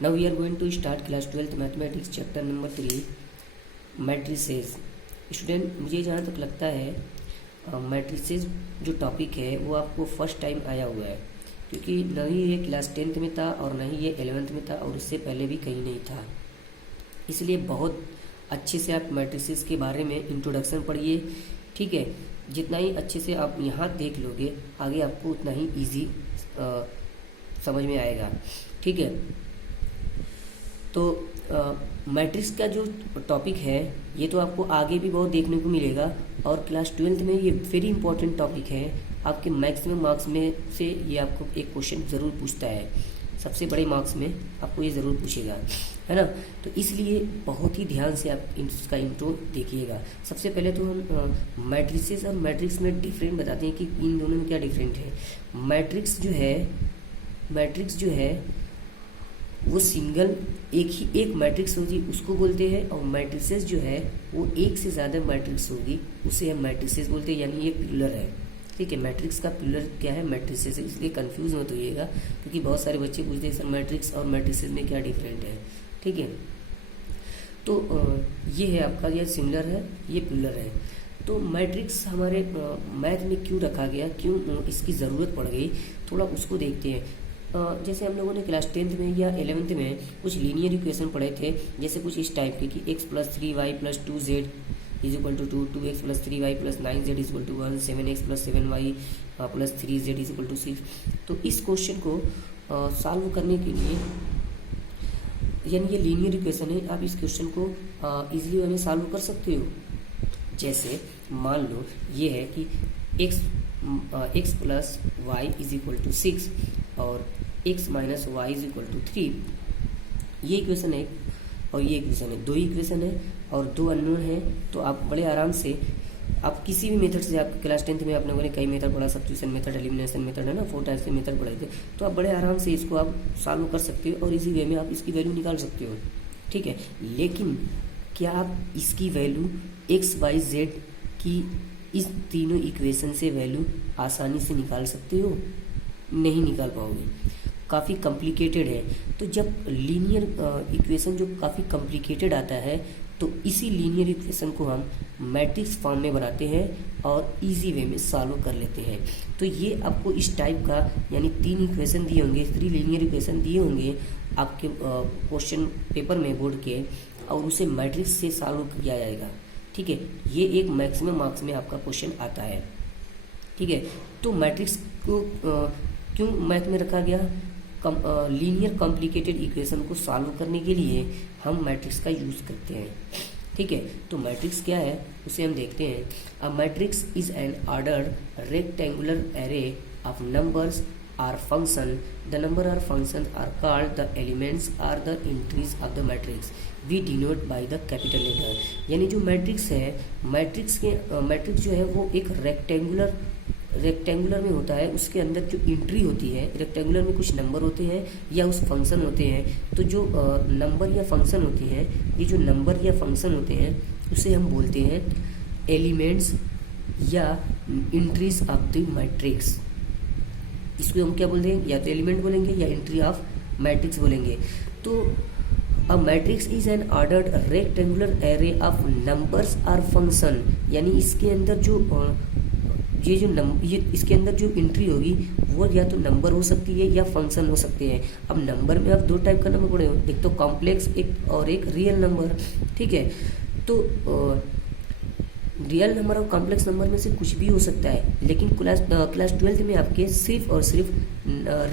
Now we are going to start class 12th mathematics chapter number 3 matrices. Student, मुझे जहाँ तक लगता है मैट्रिसेस जो टॉपिक है वो आपको फर्स्ट टाइम आया हुआ है, क्योंकि न ही ये क्लास 10th में था और न ही ये 11th में था और उससे पहले भी कहीं नहीं था। इसलिए बहुत अच्छे से आप मैट्रिसेस के बारे में इंट्रोडक्शन पढ़िए, ठीक है। जितना ही अच्छे से आप यहाँ देख लोगे आगे आपको उतना ही ईजी समझ में आएगा, ठीक है। तो मैट्रिक्स का जो टॉपिक है ये तो आपको आगे भी बहुत देखने को मिलेगा और क्लास 12th में ये वेरी इंपॉर्टेंट टॉपिक है। आपके मैक्सिमम मार्क्स में से ये आपको एक क्वेश्चन ज़रूर पूछता है, सबसे बड़े मार्क्स में आपको ये ज़रूर पूछेगा, है ना। तो इसलिए बहुत ही ध्यान से आप इसका इंट्रो देखिएगा। सबसे पहले तो हम मैट्रिसेस और मैट्रिक्स में डिफरेंट बताते हैं कि इन दोनों में क्या डिफरेंट है। मैट्रिक्स जो है वो सिंगल एक मैट्रिक्स होगी उसको बोलते हैं, और मैट्रिसेस जो है वो एक से ज़्यादा मैट्रिक्स होगी उसे हम मैट्रिसेस बोलते हैं, यानी ये प्लूरल है, ठीक है। मैट्रिक्स का प्लूरल क्या है? मैट्रिसेस है। इसलिए कंफ्यूज मत होइएगा, क्योंकि बहुत सारे बच्चे पूछते हैं सर मैट्रिक्स और मैट्रिसेस में क्या डिफरेंट है, ठीक है। तो ये है आपका, ये सिमिलर है, ये प्लूरल है। तो मैट्रिक्स हमारे मैथ में क्यों रखा गया, क्यों इसकी ज़रूरत पड़ गई, थोड़ा उसको देखते हैं। जैसे हम लोगों ने क्लास 10th में या 11th में कुछ लीनियर इक्वेशन पढ़े थे, जैसे कुछ इस टाइप के कि x + 3y + 2z = 2, 2x + 3y + 9z = 1, 7x + 7y + 3z = 6। तो इस क्वेश्चन को सॉल्व करने के लिए, यानी ये लीनियर इक्वेशन है, आप इस क्वेश्चन को इजीली वे में सॉल्व कर सकते हो। जैसे मान लो ये है कि x + y = 6 और x - y = 3, ये इक्वेशन है और ये इक्वेशन है, दो इक्वेशन है और दो अननोन है। तो आप बड़े आराम से आप किसी भी मेथड से, आप क्लास 10th में आप लोगों ने कई मेथड पढ़ा, सब्स्टिट्यूशन मेथड, एलिमिनेशन मेथड, है ना, 4 टाइप्स के मेथड पढ़े थे। तो आप बड़े आराम से इसको आप सॉल्व कर सकते हो और इसी वे में आप इसकी वैल्यू निकाल सकते हो, ठीक है। लेकिन क्या आप इसकी वैल्यू x, y, z की इस तीनों इक्वेशन से वैल्यू आसानी से निकाल सकते हो? नहीं निकाल पाओगे, काफ़ी कॉम्प्लिकेटेड है। तो जब लीनियर इक्वेशन जो काफ़ी कॉम्प्लिकेटेड आता है तो इसी लीनियर इक्वेशन को हम मैट्रिक्स फॉर्म में बनाते हैं और इजी वे में सॉल्व कर लेते हैं। तो ये आपको इस टाइप का, यानी 3 इक्वेशन दिए होंगे, 3 लीनियर इक्वेशन दिए होंगे आपके क्वेश्चन पेपर में बोर्ड के, और उसे मैट्रिक्स से सॉल्व किया जाएगा, ठीक है। ये एक मैक्सिमम मार्क्स में आपका क्वेश्चन आता है, ठीक है। तो मैट्रिक्स को क्यों मैथ में रखा गया? लीनियर कॉम्प्लिकेटेड इक्वेशन को सॉल्व करने के लिए हम मैट्रिक्स का यूज़ करते हैं, ठीक है। तो मैट्रिक्स क्या है उसे हम देखते हैं। A matrix is an ordered rectangular array of numbers or function. The number or function are called the elements or the entries of the matrix. We denote by the capital letter. यानी जो matrix है, matrix जो है वो एक rectangular में होता है। उसके अंदर जो एंट्री होती है, रेक्टेंगुलर में कुछ नंबर होते हैं या उस फंक्शन होते हैं। तो जो नंबर या फंक्शन होते हैं, ये जो नंबर या फंक्शन होते हैं उसे हम बोलते हैं एलिमेंट्स या एंट्रीज ऑफ द मैट्रिक्स। इसको हम क्या बोलते हैं? या तो एलिमेंट बोलेंगे या एंट्री ऑफ मैट्रिक्स बोलेंगे। तो a matrix is an ordered rectangular array of numbers or function. यानी इसके अंदर जो इसके अंदर जो एंट्री होगी वो या तो नंबर हो सकती है या फंक्शन हो सकते हैं। अब नंबर में आप 2 टाइप का नंबर पढ़े हो, एक तो कॉम्प्लेक्स एक और एक रियल नंबर, ठीक है। तो रियल नंबर और कॉम्प्लेक्स नंबर में से कुछ भी हो सकता है, लेकिन क्लास 12th में आपके सिर्फ और सिर्फ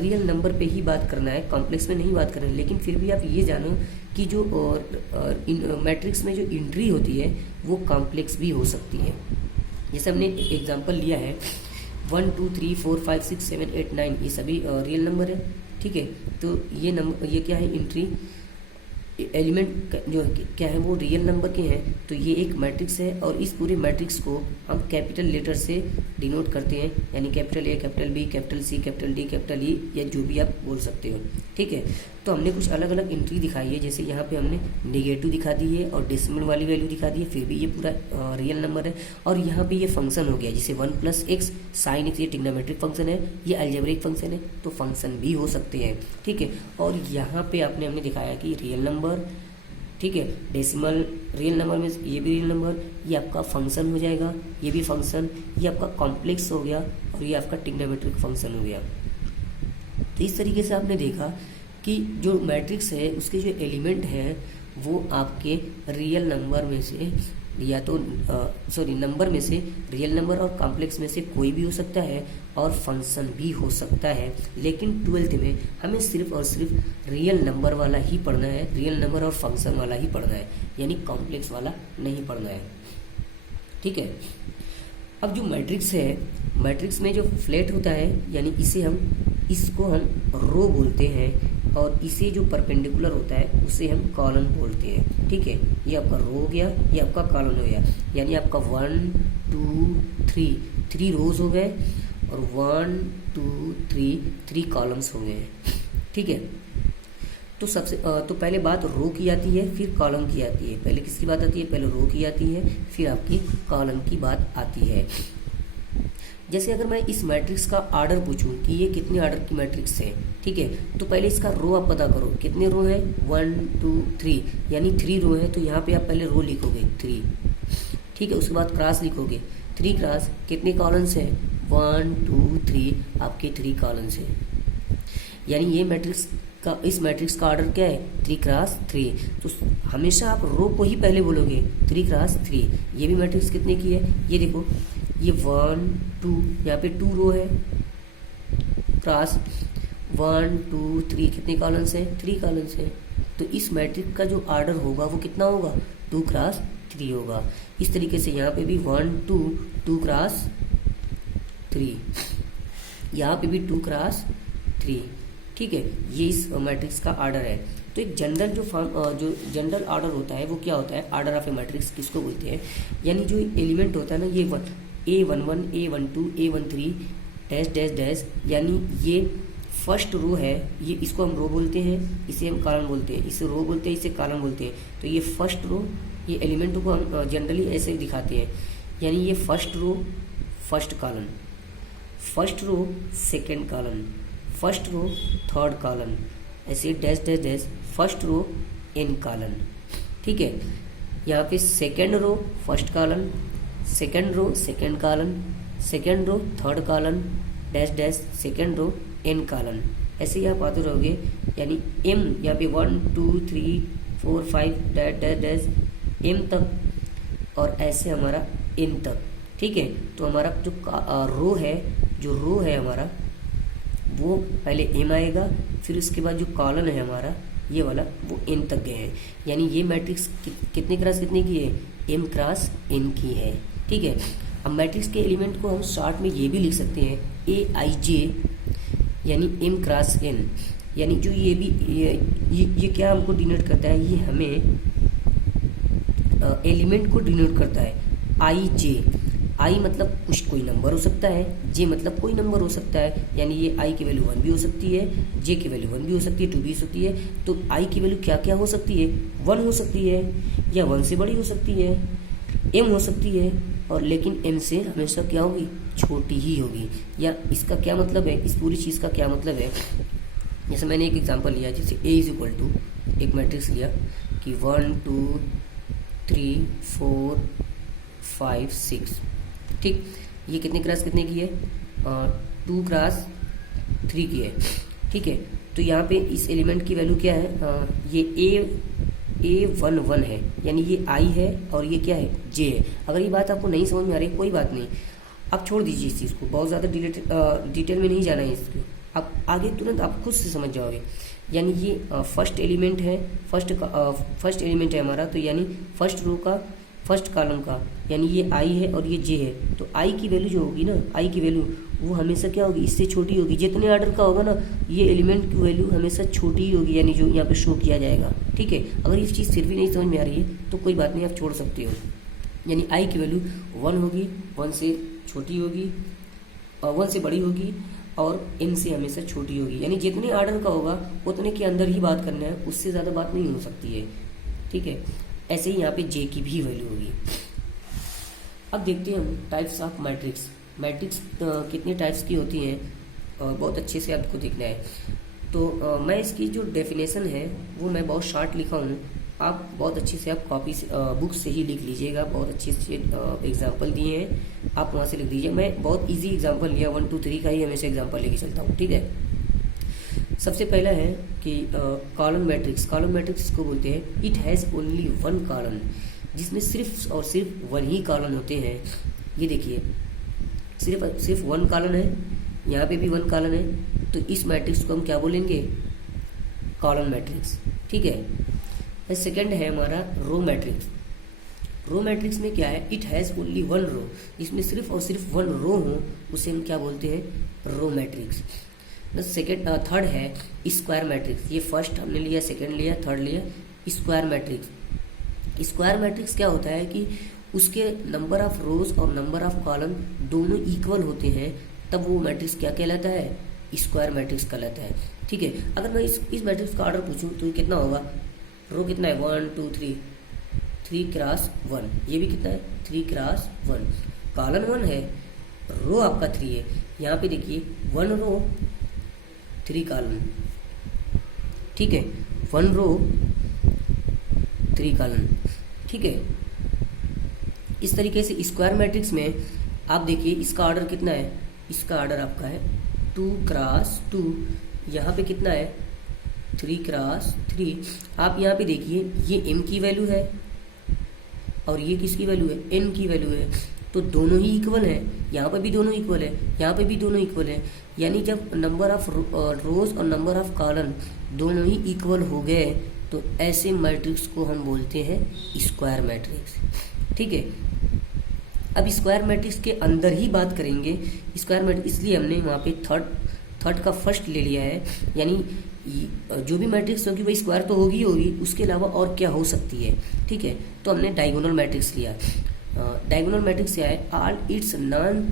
रियल नंबर पे ही बात करना है, कॉम्प्लेक्स में नहीं बात करना है। लेकिन फिर भी आप ये जानो कि जो मैट्रिक्स में जो एंट्री होती है वो कॉम्प्लेक्स भी हो सकती है। जैसे हमने एग्जांपल लिया है 1 2 3 4 5 6 7 8 9, ये सभी रियल नंबर है, ठीक है। तो ये नंबर, ये क्या है? एंट्री एलिमेंट जो क्या है वो रियल नंबर के हैं। तो ये एक मैट्रिक्स है और इस पूरे मैट्रिक्स को हम कैपिटल लेटर से डिनोट करते हैं, यानी capital A, capital B, capital C, capital D, capital E, या जो भी आप बोल सकते हो, ठीक है। तो हमने कुछ अलग अलग एंट्री दिखाई है, जैसे यहाँ पे हमने नेगेटिव दिखा दी है और डेसिमल वाली वैल्यू दिखा दी है, फिर भी ये पूरा रियल नंबर है। और यहाँ पे ये फंक्शन हो गया, जैसे 1 + x sin x, ये ट्रिग्नोमेट्रिक फंक्शन है, ये अलजेब्रिक फंक्शन है, तो फंक्शन भी हो सकते हैं, ठीक है। और यहाँ पे हमने दिखाया कि रियल नंबर, ठीक है, डेसिमल रियल नंबर में ये भी रियल नंबर, ये आपका फंक्शन हो जाएगा, ये भी फंक्शन, ये आपका कॉम्प्लेक्स हो गया और ये आपका ट्रिग्नोमेट्रिक फंक्शन हो गया। तो इस तरीके से आपने देखा कि जो मैट्रिक्स है उसके जो एलिमेंट हैं वो आपके रियल नंबर में से या तो नंबर में से रियल नंबर और कॉम्प्लेक्स में से कोई भी हो सकता है और फंक्शन भी हो सकता है। लेकिन 12th में हमें सिर्फ और सिर्फ रियल नंबर वाला ही पढ़ना है, रियल नंबर और फंक्शन वाला ही पढ़ना है, यानी कॉम्प्लेक्स वाला नहीं पढ़ना है, ठीक है। अब जो मैट्रिक्स है, मैट्रिक्स में जो फ्लैट होता है यानी इसको हम रो बोलते हैं और इसे जो परपेंडिकुलर होता है उसे हम कॉलम बोलते हैं, ठीक है। ये आपका रो हो गया, ये आपका कॉलम हो गया, यानी आपका 1 2 3 रोज हो गए और 1 2 3 कॉलम्स हो गए, ठीक है। तो पहले बात रो की आती है, फिर कॉलम की आती है। पहले किसकी बात आती है? पहले रो की आती है, फिर आपकी कॉलम की बात आती है। जैसे अगर मैं इस मैट्रिक्स का ऑर्डर पूछूं कि ये कितने ऑर्डर की मैट्रिक्स है, ठीक है, तो पहले इसका रो आप पता करो, कितने रो है? 1 2 3, यानी 3 रो है, तो यहाँ पे आप पहले रो लिखोगे 3, ठीक है। उसके बाद क्रॉस लिखोगे 3 क्रॉस, कितने कॉलम्स है? 1 2 3, आपके 3 कॉलम्स है। यानी ये मैट्रिक्स का, इस मैट्रिक्स का ऑर्डर क्या है? 3 क्रॉस 3। तो हमेशा आप रो को ही पहले बोलोगे, 3 क्रॉस 3। ये भी मैट्रिक्स कितने की है? ये देखो, ये 1 2, यहाँ पे 2 रो है, क्रॉस 1 2 3, कितने कॉलम्स हैं? 3 कॉलम्स हैं। तो इस मैट्रिक्स का जो ऑर्डर होगा वो कितना होगा? 2 क्रॉस 3 होगा। इस तरीके से यहाँ पे भी 1 2 क्रॉस 3, यहाँ पे भी 2 क्रॉस 3, ठीक है। ये इस मैट्रिक्स का ऑर्डर है। तो एक जनरल जो जनरल ऑर्डर होता है वो क्या होता है? ऑर्डर ऑफ ए मैट्रिक्स किसको बोलते हैं? यानी जो एलिमेंट होता है ना, ये A11 A12 A13 dash dash dash, यानी ये फर्स्ट रो है, ये इसको हम रो बोलते हैं, इसे हम कॉलम बोलते हैं, इसे रो बोलते हैं, इसे कॉलम बोलते हैं। तो ये फर्स्ट रो, ये एलिमेंट को हम जनरली ऐसे ही दिखाते हैं, यानी ये first row first column, first row second column, first row third column, ऐसे dash dash dash, first row N column, ठीक है। यहाँ पे second row first column, second row second column, second row third column, dash dash, second row N column, ऐसे ही आप आते रहोगे। यानी एम, यहाँ पे 1 2 3 4 5 डैश डैश डैश एम तक, और ऐसे हमारा एन तक, ठीक है। तो हमारा जो रो है, जो रो है हमारा, वो पहले एम आएगा, फिर उसके बाद जो कॉलम है हमारा ये वाला, वो एन तक गए हैं। यानी ये मैट्रिक्स कितने क्रॉस कितने की है? एम क्रॉस एन की है, ठीक है। अब मैट्रिक्स के एलिमेंट को हम शॉर्ट में ये भी लिख सकते हैं AIJ, यानी एम क्रॉस एन। यानी जो ये भी ये क्या हमको डिनोट करता है? ये हमें एलिमेंट को डिनोट करता है। IJ, आई मतलब कोई नंबर हो सकता है, जे मतलब कोई नंबर हो सकता है, यानी ये आई की वैल्यू 1 भी हो सकती है, जे की वैल्यू 1 भी हो सकती है, 2 भी हो सकती है। तो आई की वैल्यू क्या क्या हो सकती है? 1 हो सकती है, या 1 से बड़ी हो सकती है, एम हो सकती है, और लेकिन एम से हमेशा क्या होगी? छोटी ही होगी। या इसका क्या मतलब है? इस पूरी चीज़ का क्या मतलब है? जैसे मैंने एक एग्जांपल लिया, जैसे A = एक मैट्रिक्स लिया कि 1 2 3 4 5 6, ठीक। ये कितने क्रॉस कितने की है? 2 क्रॉस 3 की है, ठीक है। तो यहाँ पे इस एलिमेंट की वैल्यू क्या है? ये A11 है, यानी ये I है और ये क्या है? J है। अगर ये बात आपको नहीं समझ में आ रही है, कोई बात नहीं, आप छोड़ दीजिए इस चीज़ को, बहुत ज़्यादा डिटेल में नहीं जाना है इसको, आप आगे तुरंत आप खुद से समझ जाओगे। यानी ये फर्स्ट एलिमेंट है, फर्स्ट एलिमेंट है हमारा, तो यानी फर्स्ट रो का फर्स्ट कॉलम का, यानी ये I है और ये J है। तो I की वैल्यू जो होगी ना, I की वैल्यू वो हमेशा क्या होगी? इससे छोटी होगी। जितने ऑर्डर का होगा ना, ये एलिमेंट की वैल्यू हमेशा छोटी ही होगी, यानी जो यहाँ पे शो किया जाएगा, ठीक है। अगर ये चीज़ फिर भी नहीं समझ में आ रही है तो कोई बात नहीं, आप छोड़ सकते हो। यानी I की वैल्यू 1 होगी, 1 से छोटी होगी, 1 से बड़ी होगी, और n से हमेशा छोटी होगी, यानी जितने ऑर्डर का होगा उतने के अंदर ही बात करना है, उससे ज़्यादा बात नहीं हो सकती है। ठीक है, ऐसे ही यहाँ पे j की भी वैल्यू होगी। अब देखते हैं हम टाइप्स ऑफ मैट्रिक्स। मैट्रिक्स कितने टाइप्स की होती हैं, बहुत अच्छे से आपको देखना है। तो मैं इसकी जो डेफिनेशन है वो मैं बहुत शॉर्ट लिखा हूँ, आप बहुत अच्छे से आप कॉपी से बुक से ही लिख लीजिएगा। बहुत अच्छे से एग्जांपल दिए हैं, आप वहाँ से लिख दीजिए। मैं बहुत इजी एग्जांपल लिया, 1 2 3 का ही हमेशा एग्जांपल लेके चलता हूँ। ठीक है, सबसे पहला है कि कॉलम मैट्रिक्स। कॉलम मैट्रिक्स को बोलते हैं it has only one column, जिसमें सिर्फ और सिर्फ वन ही कॉलम होते हैं। ये देखिए, सिर्फ वन कॉलम है, यहाँ पे भी वन कॉलम है, तो इस मैट्रिक्स को हम क्या बोलेंगे, कॉलम मैट्रिक्स। ठीक है। सेकंड है हमारा रो मैट्रिक्स। रो मैट्रिक्स में क्या है, it has only one row, इसमें सिर्फ और सिर्फ वन रो हो, उसे हम क्या बोलते हैं, रो मैट्रिक्स। थर्ड है स्क्वायर मैट्रिक्स। ये फर्स्ट हमने लिया, सेकंड लिया, थर्ड लिया। स्क्वायर मैट्रिक्स, स्क्वायर मैट्रिक्स क्या होता है कि उसके नंबर ऑफ रोज और नंबर ऑफ कॉलम दोनों इक्वल होते हैं, तब वो मैट्रिक्स क्या कहलाता है, स्क्वायर मैट्रिक्स कहलाता है। ठीक है, अगर मैं इस मैट्रिक्स का ऑर्डर पूछूं तो ये कितना होगा, रो कितना है, 1 2 3, 3 क्रॉस 1, ये भी कितना है, 3 क्रॉस 1, कॉलम 1 है, रो आपका 3 है। यहाँ पे देखिए 1 रो 3 कॉलम। ठीक है, 1 रो 3 कॉलम। ठीक है, इस तरीके से स्क्वायर मैट्रिक्स में आप देखिए इसका ऑर्डर कितना है, इसका ऑर्डर आपका है 2 क्रॉस 2, यहाँ पे कितना है 3 क्रॉस 3। आप यहाँ पे देखिए ये m की वैल्यू है और ये किसकी वैल्यू है, n की वैल्यू है, तो दोनों ही इक्वल है। यहाँ पे भी दोनों इक्वल है, यहाँ पे भी दोनों इक्वल है, यानी जब नंबर ऑफ रोज और नंबर ऑफ कॉलम दोनों ही इक्वल हो गए तो ऐसे मैट्रिक्स को हम बोलते हैं स्क्वायर मैट्रिक्स। ठीक है, अब स्क्वायर मैट्रिक्स के अंदर ही बात करेंगे। स्क्वायर मैट्रिक्स इसलिए हमने वहाँ पे थर्ड का फर्स्ट ले लिया है, यानी जो भी मैट्रिक्स होगी वही स्क्वायर तो होगी होगी, उसके अलावा और क्या हो सकती है। ठीक है, तो हमने डायगोनल मैट्रिक्स लिया। डायगोनल मैट्रिक्स क्या है, all its non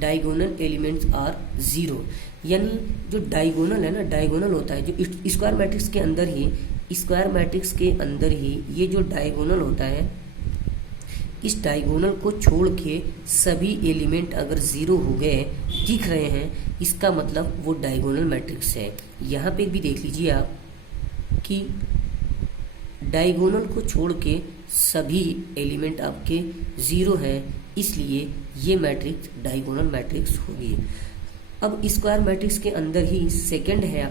diagonal elements are 0, यानी जो डायगोनल है ना, डायगोनल होता है जो स्क्वायर मैट्रिक्स के अंदर ही, स्क्वायर मैट्रिक्स के अंदर ही ये जो डायगोनल होता है, इस डायगोनल को छोड़ के सभी एलिमेंट अगर 0 हो गए दिख रहे हैं, इसका मतलब वो डायगोनल मैट्रिक्स है। यहाँ पे भी देख लीजिए आप कि डायगोनल को छोड़ के सभी एलिमेंट आपके 0 हैं, इसलिए ये मैट्रिक्स डायगोनल मैट्रिक्स होगी। अब स्क्वायर मैट्रिक्स के अंदर ही सेकंड है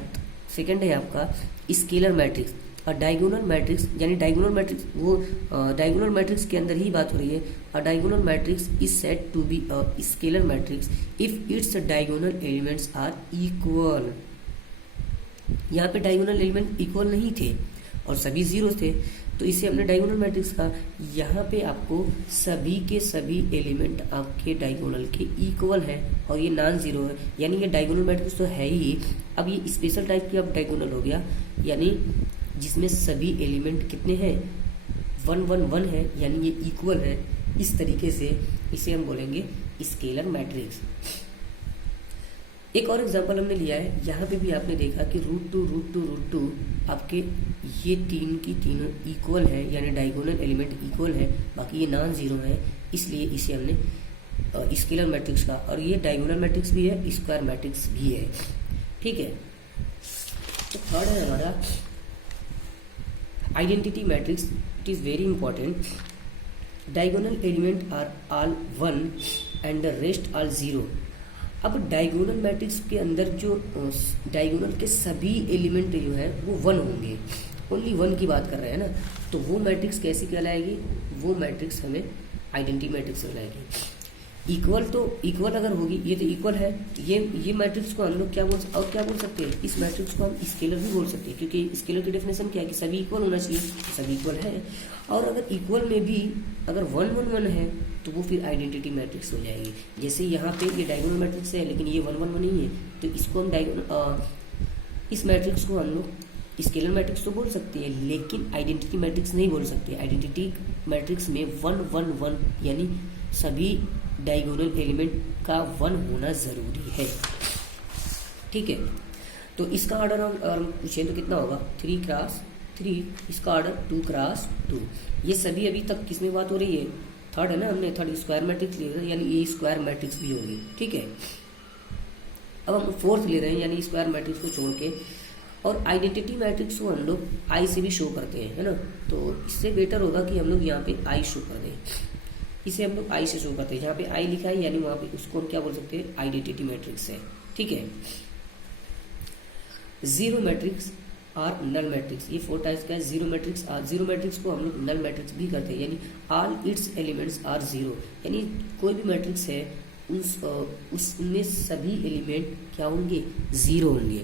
आपका स्केलर मैट्रिक्स। और डायगोनल मैट्रिक्स यानी डायगोनल मैट्रिक्स वो डायगोनल मैट्रिक्स के अंदर ही बात हो रही है। A diagonal matrix is said to be a scalar matrix if its diagonal elements are equal. यहाँ पे डायगोनल एलिमेंट इक्वल नहीं थे और सभी 0 थे, तो इसे हमने डायगोनल मैट्रिक्स कहा। यहाँ पे आपको सभी के सभी एलिमेंट आपके डायगोनल के इक्वल हैं और ये नॉन 0 है, यानी ये डायगोनल मैट्रिक्स तो है ही। अब ये स्पेशल टाइप की अब डायगोनल हो गया, यानी जिसमें सभी एलिमेंट कितने हैं, 1 1 1 है, यानी ये इक्वल है। इस तरीके से इसे हम बोलेंगे स्केलर मैट्रिक्स। एक और एग्जांपल हमने लिया है, यहाँ पे भी आपने देखा कि √2 आपके ये तीनों इक्वल है, यानी डायगोनल एलिमेंट इक्वल है, बाकी ये नॉन 0 है, इसलिए इसे हमने स्केलर मैट्रिक्स का। और ये डायगोनल मैट्रिक्स भी है, स्क्वायर मैट्रिक्स भी है। ठीक है, तो थर्ड है हमारा identity matrix. It is very important. Diagonal element are all 1 and the rest all 0। अब डायगोनल मैट्रिक्स के अंदर जो डायगोनल के सभी एलिमेंट जो है वो 1 होंगे, ओनली 1 की बात कर रहे हैं ना, तो वो मैट्रिक्स कैसी कहलाएगी, वो मैट्रिक्स हमें आइडेंटिटी मैट्रिक्स कहलाएगी। इक्वल तो इक्वल अगर होगी, ये तो इक्वल है, ये मैट्रिक्स को हम लोग क्या बोल सकते हैं, इस मैट्रिक्स को हम स्केलर भी बोल सकते हैं, क्योंकि स्केलर की डेफिनेशन क्या है कि सभी इक्वल होना चाहिए, सभी इक्वल है। और अगर इक्वल में भी अगर 1 1 1 है तो वो फिर आइडेंटिटी मैट्रिक्स हो जाएगी। जैसे यहाँ पे ये डायगोनल मैट्रिक्स है लेकिन ये 1 1 1 नहीं है, तो इसको हम इस मैट्रिक्स को हम लोग स्केलर मैट्रिक्स तो बोल सकते हैं, लेकिन आइडेंटिटी मैट्रिक्स नहीं बोल सकते। आइडेंटिटी मैट्रिक्स में 1 1 1 यानी सभी डायगोनल एलिमेंट का 1 होना ज़रूरी है। ठीक है। तो इसका ऑर्डर हम पूछे तो कितना होगा, 3x3, इसका ऑर्डर 2x2। ये सभी अभी तक किस में बात हो रही है, थर्ड है ना, हमने थर्ड स्क्वायर मैट्रिक्स ले रहे हैं, यानी ये स्क्वायर मैट्रिक्स भी होगी, ठीक है। अब हम फोर्थ ले रहे हैं, यानी स्क्वायर मैट्रिक्स को छोड़ के, और आइडेंटिटी मैट्रिक्स को हम लोग आई से भी शो करते हैं, है ना। तो इससे बेटर होगा कि हम लोग यहाँ पे आई शो कर दें, इसे हम लोग आई से शो करते हैं। जहाँ पे आई लिखा है यानी वहाँ पे उसको हम क्या बोल सकते हैं, आइडेंटिटी मैट्रिक्स है, ठीक है। जीरो मैट्रिक्स और नल मैट्रिक्स, ये 4 टाइप्स का है। जीरो मैट्रिक्स को हम लोग नल मैट्रिक्स भी करते हैं, यानी all its elements are zero, यानी कोई भी मैट्रिक्स है उसमें सभी एलिमेंट क्या होंगे, जीरो होंगे,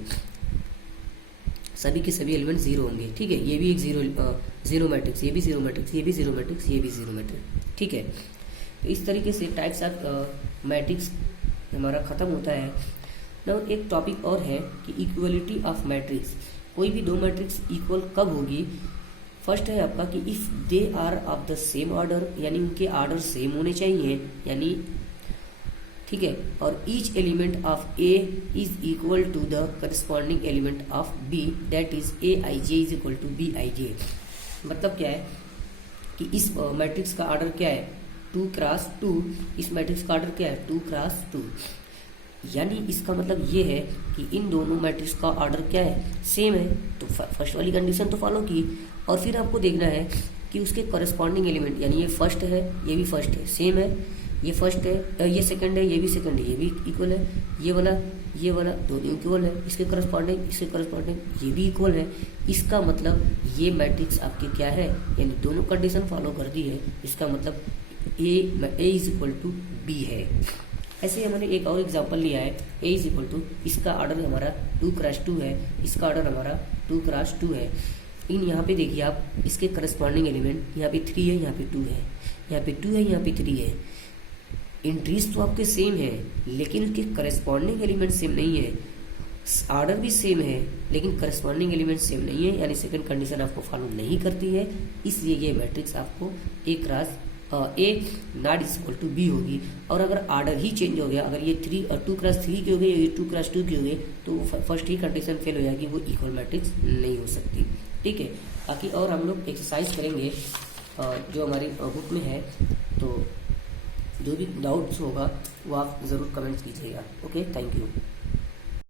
सभी के सभी एलिमेंट जीरो होंगे, ठीक है। ये भी एक जीरो मैट्रिक्स, ये भी जीरो मैट्रिक्स, ये भी जीरो मैट्रिक्स, ये भी जीरो मैट्रिक्स, ठीक है। तो इस तरीके से टाइप्स ऑफ मैट्रिक्स हमारा खत्म होता है। नाउ एक टॉपिक और है कि इक्वलिटी ऑफ मैट्रिक्स, कोई भी दो मैट्रिक्स इक्वल कब होगी। फर्स्ट है आपका कि if they are of the same order, यानी उनके ऑर्डर सेम होने चाहिए, यानी ठीक है। और each element of A is equal to the corresponding element of B, that is A I J is equal to B I J. मतलब क्या है कि इस मैट्रिक्स का ऑर्डर क्या है, 2x2, इस मैट्रिक्स का ऑर्डर क्या है, 2x2, यानी इसका मतलब ये है कि इन दोनों मैट्रिक्स का ऑर्डर क्या है, सेम है। तो फर्स्ट वाली कंडीशन तो फॉलो की, और फिर आपको देखना है कि उसके करस्पॉन्डिंग एलिमेंट, यानी ये फर्स्ट है, ये भी फर्स्ट है, सेम है, ये फर्स्ट है, ये सेकंड है, ये भी सेकंड है, ये भी इक्वल है, ये वाला दोनों इक्वल है, इसके करस्पॉन्डिंग ये भी इक्वल है। इसका मतलब ये मैट्रिक्स आपके क्या है, यानी दोनों कंडीशन फॉलो कर दी है, इसका मतलब ए इज इक्वल टू बी है। ऐसे ही हमने एक और एग्जांपल लिया है, ए इज इक्वल टू, इसका ऑर्डर हमारा 2x2 है, इसका ऑर्डर हमारा 2x2 है। इन यहाँ पे देखिए आप, इसके करस्पॉन्डिंग एलिमेंट यहाँ पे 3 है, यहाँ पे 2 है, यहाँ पे 2 है, यहाँ पे 3 है। एंट्रीज तो आपके सेम है, लेकिन उसके करस्पॉन्डिंग एलिमेंट सेम नहीं है। ऑर्डर भी सेम है, लेकिन करस्पॉन्डिंग एलिमेंट सेम नहीं है, यानी सेकंड कंडीशन आपको फॉलो नहीं करती है। इसलिए ये मैट्रिक्स आपको ए नॉट इक्वल टू बी होगी। और अगर ऑर्डर ही चेंज हो गया, अगर ये 2x3 की हो गई, ये 2x2 की हो गई, तो फर्स्ट ही कंडीशन फेल हो जाएगी, वो इक्वल मैट्रिक्स नहीं हो सकती, ठीक है। बाकी और हम लोग एक्सरसाइज करेंगे जो हमारी बुक में है, तो जो भी डाउट्स होगा वो आप ज़रूर कमेंट्स कीजिएगा। Okay, thank you.